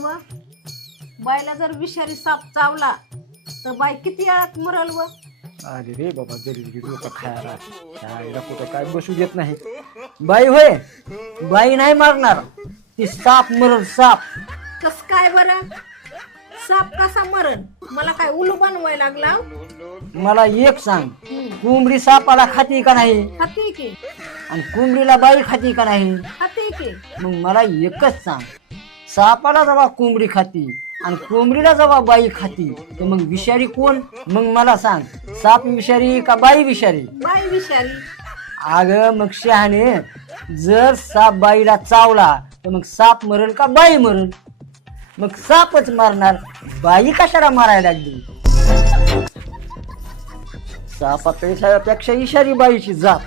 मग बायला जर विषारी साप चावला तर बाई किती वेळात मरल व? अरे रे बाबा, जरी डोकं खायला शाळेला कुठं काय बसू देत नाही. बाई होय, बाई नाही मारणार, ती साप मरल, साप. कस काय बरं? साप कसा मरण? मला काय उलू बनवायला लागला? मला एक सांग, कोंबडी सापाला खाती का नाही? खाते की, आणि कोंबडीला बाई खाती का नाही? खाते की. मग मला एकच सांग, सापाला जेव्हा कोंबडी खाती आणि कोंबडीला जेव्हा बाई खाती तर मग विषारी कोण? मग मला सांग, साप विषारी का बाई विषारी? बाई विषारी. अगं मग शहाणे, जर साप बाईला चावला तर मग साप मरल का बाई मरल? मग सापच मारणार, बाई कशाला मारायला लागली? सापापेक्षा विषारी बाईची जात.